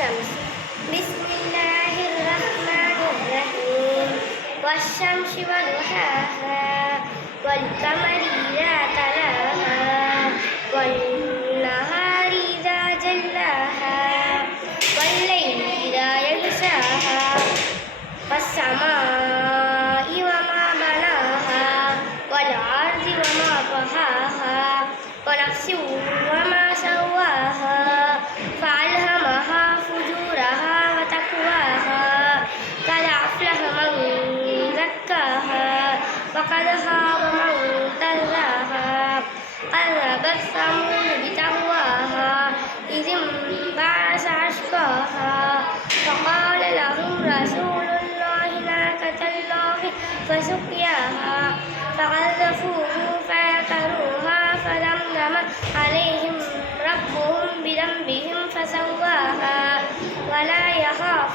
والشمس بسم الله الرحمن الرحيم والشمس وضحاها والقمر إذا تلاها والنهار إذا جلاها والليل إذا يغشاها والسماء وما بناها والأرض وما طحاها ونفس وما سواها فألهمها فجورها وتقواها قد أفلح من زكاها وقد خاب من دساها كذبت ثمود بتقواها إذ انبعث أشقاها فقال لهم رسول الله ناقة الله فسقياها فكذبوه فعقروها فدمدم عليهم ربهم بذنبهم فسواها ولا يخاف